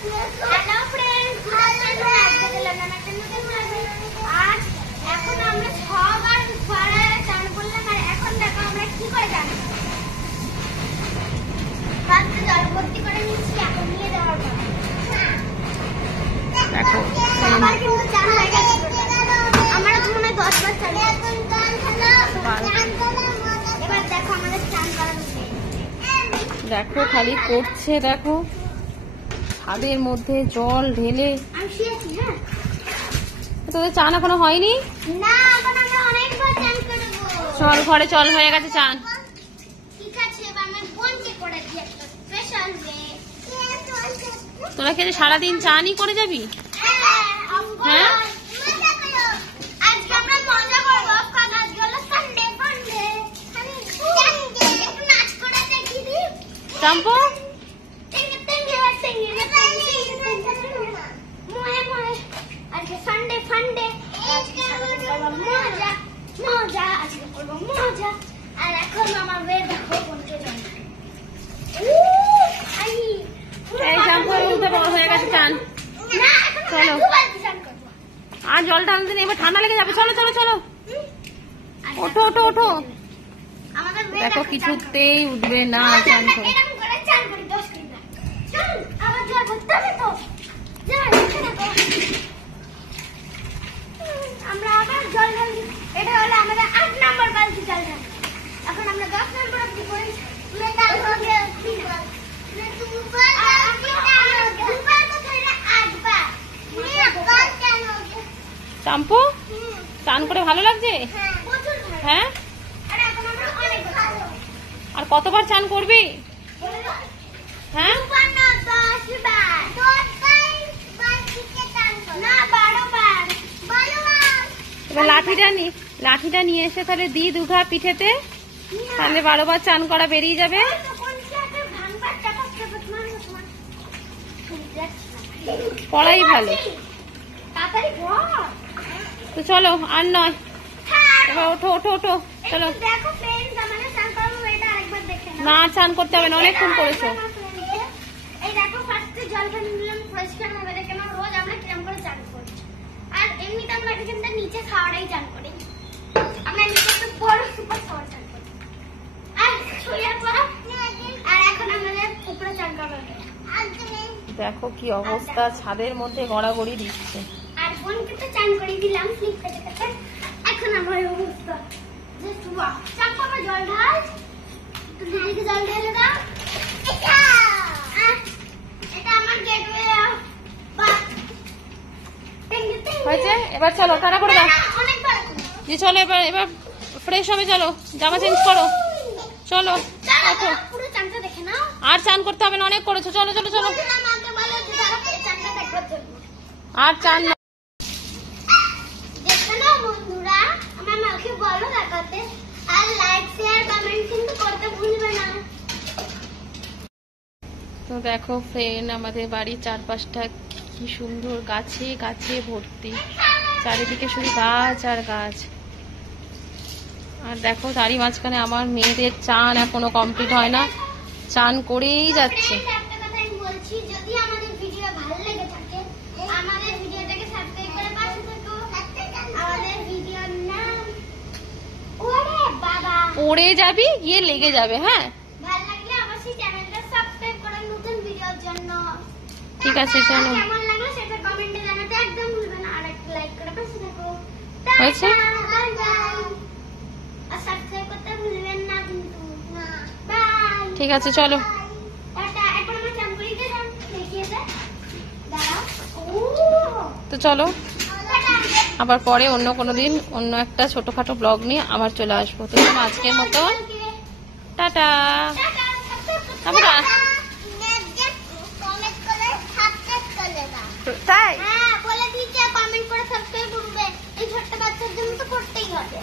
আজ এখন আমরা 6 বার চান করলাম আর এখন দেখো আমরা কি করে চান পাত্রে জল ভর্তি করে নিচ্ছি এখন নিয়ে দেওয়ার পর দেখো আমার কিন্তু চান হয়ে গেছে আমরা তো মনে হয় 10 বার চান এবার দেখো আমাদের চান করা হচ্ছে দেখো খালি করছে দেখো ছাদের মধ্যে জল ঢেলে আমি শুয়েছি হ্যাঁ তোদের চান এখনো হয়নি না এখন আমরা অনেকবার চান করব চল ঘরে চল হয়ে গেছে চান ঠিক আছে এবার আমি বোনকে করে দিই একটা স্পেশাল ডে তোরা কি সারাদিন চানই করে যাবি হ্যাঁ আজকে আমরা মজা করবো কারণ আজকে হলো সানডে ফান্ডে একটু নাচ করে দেখি দিই চাম্পু আজকে সানডে ফান্ডে মজা মজা আজকে করবো মজা আর এখন আমার বের দেখো বলতে যাই এই চাম্পু উঠে হয়ে গেছে চান চলো আর জল ঢালতে নেই এবার ঠান্ডা লেগে যাবে চলো চলো চলো ওঠো ওঠো ওঠো দেখো কিছুতেই উঠবে না চান করে আমরা আবার জল ঢালি এটা হলো আমাদের 8 নম্বর বালতি জল ঢালি এখন আমরা 10 নম্বর অবধি করি চাম্পু চান করে ভালো লাগছে হ্যাঁ আর কতবার চান করবি হ্যাঁ এবার লাঠিটা নিয়ে এসে তাহলে দি দুঘা পিঠেতে তাহলে 12 বার চান করা বেরিয়ে যাবে পড়াই ভালো তো চলো আর নয় এবার ওঠো ওঠো ওঠো চলো না চান করতে হবে না অনেকক্ষণ করেছো এই দেখো ফার্স্টে জল ঢেলে নিলাম পরিষ্কার হবে দেখে না রোজ আমরা কিরকম করে চান করি আর এমনিতে আমরা কিন্তু নিচে খাওয়াটাই চান করি আমরা নিচে একটু বড় সুপার খাওয়ার চান করি আর শুয়ে পড়া আর এখন আমাদের উপরে চান করা হবে দেখো কি অবস্থা ছাদের মধ্যে গড়াগড়ি দিচ্ছে আর বোনকে তো চান করে দিলাম স্লিপ কেটে কেটে এখন আমার অবস্থা জাস্ট ওয়াও চান করবো জল ঢাল একটু দিদিকে জল ঢেলে দাও এটা আমার গেটওয়ে হয়েছে এবার চলো তাড়া করে দাও অনেকবার যে চলো এবার এবার ফ্রেশ হবে চলো জামা চেঞ্জ করো চলো ওঠো পুরো চানটা দেখে নাও আর চান করতে হবে না অনেক করেছো চলো চলো চলো মাকে বলো যে তারা চানটা দেখবার জন্য আর চান না দেখো না বন্ধুরা আমার মাকে বলো দেখাতে আর লাইক শেয়ার কমেন্ট কিন্তু করতে ভুলবে না তো দেখো ফ্রেন্ড আমাদের বাড়ির চারপাশটা কি সুন্দর গাছে গাছে ভর্তি চারিদিকে শুধু গাছ আর গাছ আর দেখো তারই মাঝখানে আমার মেয়েদের চান এখনো কমপ্লিট হয় না চান করেই যাচ্ছে একটা কথা আমি বলছি যদি আমাদের ভিডিও ভালো লেগে থাকে আমাদের ভিডিওটাকে সাবস্ক্রাইব করে পাশে থেকো আমাদের ভিডিওর নাম ওরে বাবা পড়ে যাবি গিয়ে লেগে যাবে হ্যাঁ ভালো লাগলে অবশ্যই চ্যানেলটা সাবস্ক্রাইব করুন নতুন ভিডিওর জন্য ঠিক আছে চলো কেমন লাগলো সেটা কমেন্টে জানাতে একদম ভুলবেন না আর একটা লাইক করে পাশে থাকো হয়েছে আর সাবস্ক্রাইব করতে ভুলবেন না কিন্তু বাই ঠিক আছে চলো টাটা এখন আমরা চামপুরিতে যান দেখিয়ে দে দাঁড়াও তো চলো আবার পরে অন্য কোনো দিন অন্য একটা ছোটখাটো ব্লগ নিয়ে আবার চলে আসবো তো আজকের মতো টাটা তাই হ্যাঁ বলে দিয়েছে কমেন্ট করে সাবস্ক্রাইব করবে এই ছোট্ট বাচ্চার জন্য তো করতেই হবে